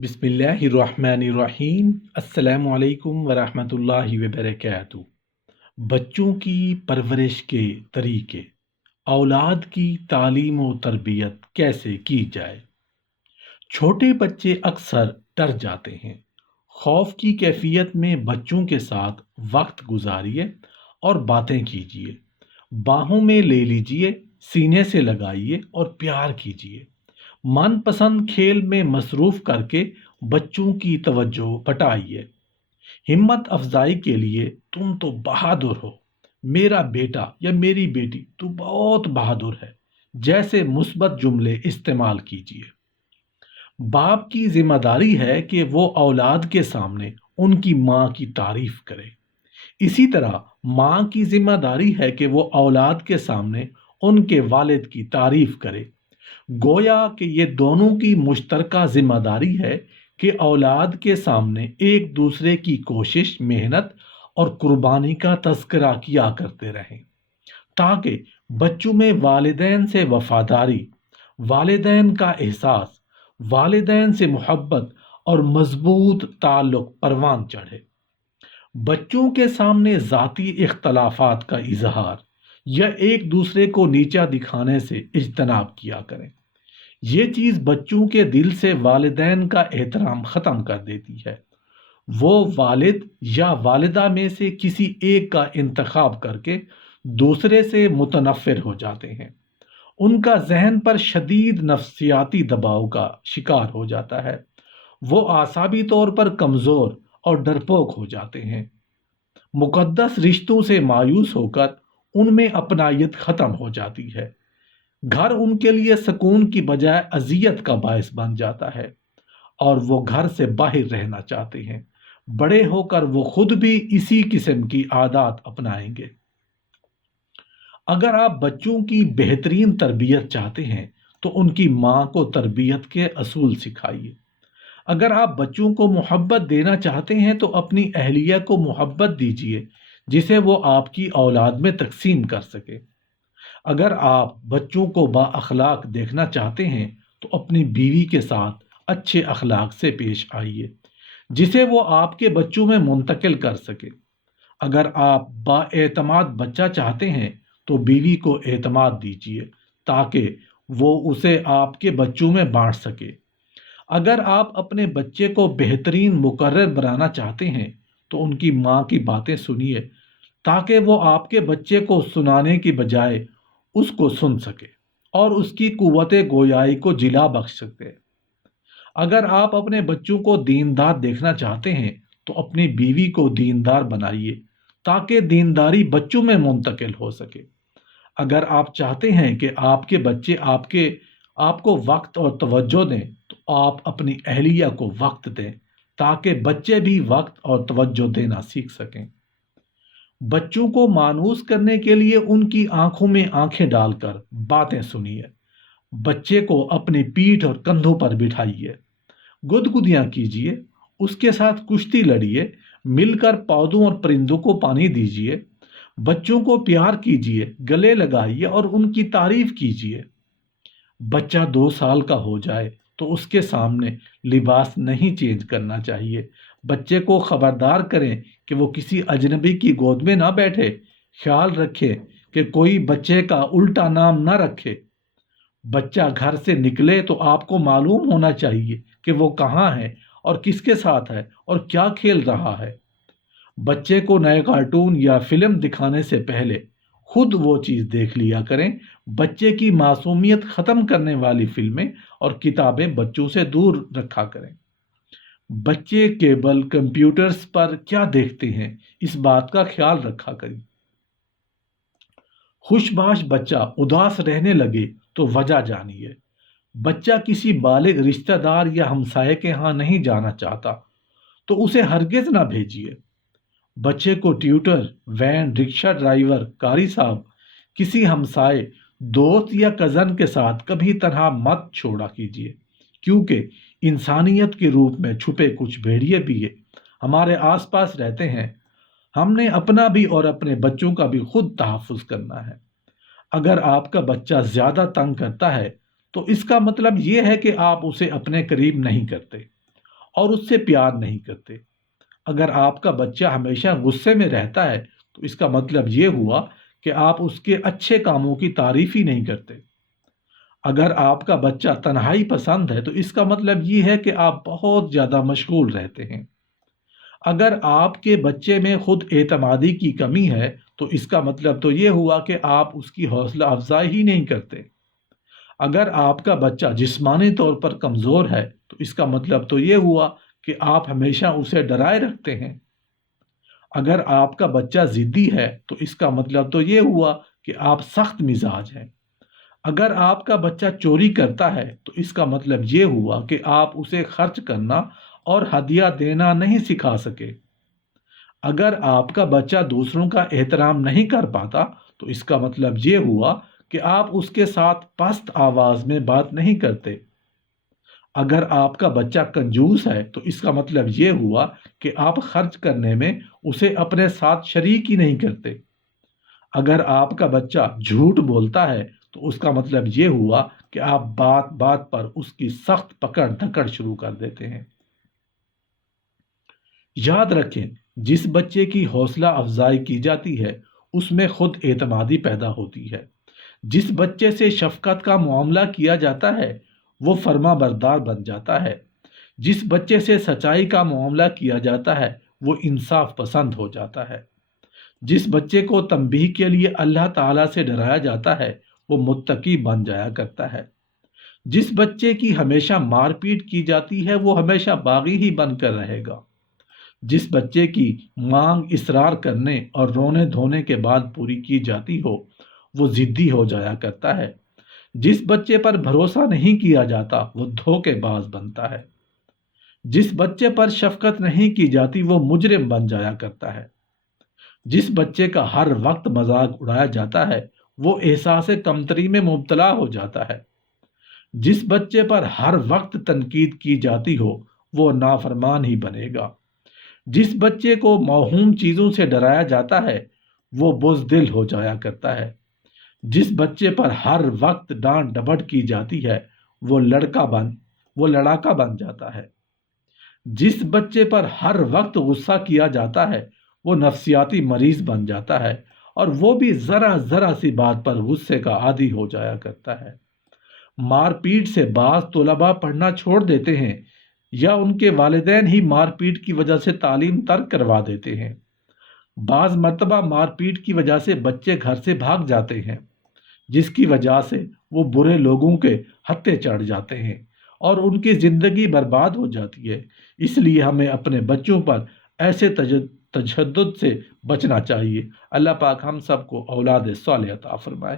बिस्मिल्लाहिर्रहमानिर्रहीम। अस्सलाम वालेकुम वरहमतुल्लाहि वबरकातुहू। बच्चों की परवरिश के तरीके, औलाद की तालीम व तरबियत कैसे की जाए। छोटे बच्चे अक्सर डर जाते हैं। खौफ की कैफियत में बच्चों के साथ वक्त गुजारिए और बातें कीजिए। बाहों में ले लीजिए, सीने से लगाइए और प्यार कीजिए। मनपसंद खेल में मसरूफ करके बच्चों की तवज्जो बटाइए। हिम्मत अफजाई के लिए तुम तो बहादुर हो, मेरा बेटा या मेरी बेटी तू बहुत बहादुर है जैसे मुस्बत जुमले इस्तेमाल कीजिए। बाप की जिम्मेदारी है कि वो औलाद के सामने उनकी माँ की तारीफ करे। इसी तरह माँ की जिम्मेदारी है कि वो औलाद के सामने उनके वालिद की तारीफ करे। गोया कि ये दोनों की मुश्तरका जिम्मेदारी है कि औलाद के सामने एक दूसरे की कोशिश, मेहनत और कुर्बानी का तज़किरा किया करते रहें, ताकि बच्चों में वालिदैन से वफादारी, वालिदैन का एहसास, वालिदैन से मोहब्बत और मजबूत ताल्लुक परवान चढ़े। बच्चों के सामने ज़ाती इख्तलाफात का इजहार या एक दूसरे को नीचा दिखाने से इज्तनाब किया करें। ये चीज़ बच्चों के दिल से वालिदैन का एहतराम ख़त्म कर देती है। वो वालिद या वालिदा में से किसी एक का इंतखाब करके दूसरे से मुतनफ़िर हो जाते हैं। उनका जहन पर शदीद नफ्सियाती दबाव का शिकार हो जाता है। वो आसाबी तौर पर कमज़ोर और डरपोक हो जाते हैं। मुक़द्दस रिश्तों से मायूस होकर उनमें अपनायत ख़त्म हो जाती है। घर उनके लिए सुकून की बजाय अजियत का बायस बन जाता है और वो घर से बाहर रहना चाहते हैं। बड़े होकर वो खुद भी इसी किस्म की आदत अपनाएंगे। अगर आप बच्चों की बेहतरीन तरबियत चाहते हैं तो उनकी माँ को तरबियत के असूल सिखाइए। अगर आप बच्चों को मोहब्बत देना चाहते हैं तो अपनी अहलिया को मोहब्बत दीजिए जिसे वो आपकी औलाद में तकसीम कर सके। अगर आप बच्चों को बाअखलाक देखना चाहते हैं तो अपनी बीवी के साथ अच्छे अखलाक से पेश आइए जिसे वो आपके बच्चों में मुंतकिल कर सके। अगर आप बाएतमाद बच्चा चाहते हैं तो बीवी को एतमाद दीजिए ताकि वो उसे आपके बच्चों में बांट सके। अगर आप अपने बच्चे को बेहतरीन मुकर्रर बनाना चाहते हैं तो उनकी माँ की बातें सुनिए ताकि वो आपके बच्चे को सुनाने की बजाय उसको सुन सके और उसकी कुव्वत गोयाई को जिला बख्श सके। अगर आप अपने बच्चों को दीनदार देखना चाहते हैं तो अपनी बीवी को दीनदार बनाइए ताकि दीनदारी बच्चों में मुंतकिल हो सके। अगर आप चाहते हैं कि आपके बच्चे आपको वक्त और तवज्जो दें तो आप अपनी अहलिया को वक्त दें ताकि बच्चे भी वक्त और तवज्जो देना सीख सकें। बच्चों को मानूस करने के लिए उनकी आंखों में आंखें डालकर बातें सुनिए। बच्चे को अपनी पीठ और कंधों पर बिठाइए, गुदगुदियां कीजिए, उसके साथ कुश्ती लड़िए, मिलकर पौधों और परिंदों को पानी दीजिए। बच्चों को प्यार कीजिए, गले लगाइए और उनकी तारीफ कीजिए। बच्चा 2 साल का हो जाए तो उसके सामने लिबास नहीं चेंज करना चाहिए। बच्चे को खबरदार करें कि वो किसी अजनबी की गोद में ना बैठे। ख्याल रखें कि कोई बच्चे का उल्टा नाम ना रखे। बच्चा घर से निकले तो आपको मालूम होना चाहिए कि वो कहाँ है और किसके साथ है और क्या खेल रहा है। बच्चे को नए कार्टून या फिल्म दिखाने से पहले खुद वो चीज़ देख लिया करें। बच्चे की मासूमियत ख़त्म करने वाली फिल्में और किताबें बच्चों से दूर रखा करें। बच्चे केबल कंप्यूटर्स पर क्या देखते हैं इस बात का ख्याल रखा करें। खुशबाश बच्चा उदास रहने लगे तो वजह जानिए। बच्चा किसी बालिग रिश्तेदार या हमसाये के यहाँ नहीं जाना चाहता तो उसे हरगिज ना भेजिए। बच्चे को ट्यूटर, वैन, रिक्शा ड्राइवर, कारी साहब, किसी हमसाये, दोस्त या कज़न के साथ कभी तरह मत छोड़ा कीजिए, क्योंकि इंसानियत के रूप में छुपे कुछ भेड़िए भी हमारे आसपास रहते हैं। हमने अपना भी और अपने बच्चों का भी खुद तहफ़्फ़ुज़ करना है। अगर आपका बच्चा ज़्यादा तंग करता है तो इसका मतलब ये है कि आप उसे अपने करीब नहीं करते। اور اس سے پیار نہیں کرتے۔ اگر آپ کا بچہ ہمیشہ غصے میں رہتا ہے تو اس کا مطلب یہ ہوا کہ آپ اس کے اچھے کاموں کی تعریف ہی نہیں کرتے۔ اگر آپ کا بچہ تنہائی پسند ہے تو اس کا مطلب یہ ہے کہ آپ بہت زیادہ مشغول رہتے ہیں۔ اگر آپ کے بچے میں خود اعتمادی کی کمی ہے تو اس کا مطلب تو یہ ہوا کہ آپ اس کی حوصلہ افزائی ہی نہیں کرتے۔ اگر آپ کا بچہ جسمانی طور پر کمزور ہے تو اس کا مطلب تو یہ ہوا کہ آپ ہمیشہ اسے ڈرائے رکھتے ہیں۔ اگر آپ کا بچہ ضدی ہے تو اس کا مطلب تو یہ ہوا کہ آپ سخت مزاج ہیں۔ اگر آپ کا بچہ چوری کرتا ہے تو اس کا مطلب یہ ہوا کہ آپ اسے خرچ کرنا اور ہدیہ دینا نہیں سکھا سکے۔ اگر آپ کا بچہ دوسروں کا احترام نہیں کر پاتا تو اس کا مطلب یہ ہوا کہ آپ اس کے ساتھ پست آواز میں بات نہیں کرتے۔ اگر آپ کا بچہ کنجوس ہے تو اس کا مطلب یہ ہوا کہ آپ خرچ کرنے میں اسے اپنے ساتھ شریک ہی نہیں کرتے۔ اگر آپ کا بچہ جھوٹ بولتا ہے تو اس کا مطلب یہ ہوا کہ آپ بات بات پر اس کی سخت پکڑ دھکڑ شروع کر دیتے ہیں۔ یاد رکھیں، جس بچے کی حوصلہ افزائی کی جاتی ہے اس میں خود اعتمادی پیدا ہوتی ہے۔ جس بچے سے شفقت کا معاملہ کیا جاتا ہے وہ فرما بردار بن جاتا ہے۔ جس بچے سے سچائی کا معاملہ کیا جاتا ہے وہ انصاف پسند ہو جاتا ہے۔ جس بچے کو تنبیہ کے لیے اللہ تعالیٰ سے ڈرایا جاتا ہے وہ متقی بن جایا کرتا ہے۔ جس بچے کی ہمیشہ مار پیٹ کی جاتی ہے وہ ہمیشہ باغی ہی بن کر رہے گا۔ جس بچے کی مانگ اصرار کرنے اور رونے دھونے کے بعد پوری کی جاتی ہو وہ ضدی ہو جایا کرتا ہے۔ جس بچے پر بھروسہ نہیں کیا جاتا وہ دھوکے باز بنتا ہے۔ جس بچے پر شفقت نہیں کی جاتی وہ مجرم بن جایا کرتا ہے۔ جس بچے کا ہر وقت مذاق اڑایا جاتا ہے وہ احساس کمتری میں مبتلا ہو جاتا ہے۔ جس بچے پر ہر وقت تنقید کی جاتی ہو وہ نافرمان ہی بنے گا۔ جس بچے کو موہوم چیزوں سے ڈرایا جاتا ہے وہ بزدل ہو جایا کرتا ہے۔ جس بچے پر ہر وقت ڈانٹ ڈپٹ کی جاتی ہے وہ لڑاکا بن جاتا ہے۔ جس بچے پر ہر وقت غصہ کیا جاتا ہے وہ نفسیاتی مریض بن جاتا ہے اور وہ بھی ذرا ذرا سی بات پر غصے کا عادی ہو جایا کرتا ہے۔ مار پیٹ سے بعض طلباء پڑھنا چھوڑ دیتے ہیں یا ان کے والدین ہی مار پیٹ کی وجہ سے تعلیم ترک کروا دیتے ہیں۔ بعض مرتبہ مار پیٹ کی وجہ سے بچے گھر سے بھاگ جاتے ہیں جس کی وجہ سے وہ برے لوگوں کے ہتھے چڑھ جاتے ہیں اور ان کی زندگی برباد ہو جاتی ہے۔ اس لیے ہمیں اپنے بچوں پر ایسے تشدد سے بچنا چاہیے۔ اللہ پاک ہم سب کو اولاد صالح عطا فرمائے۔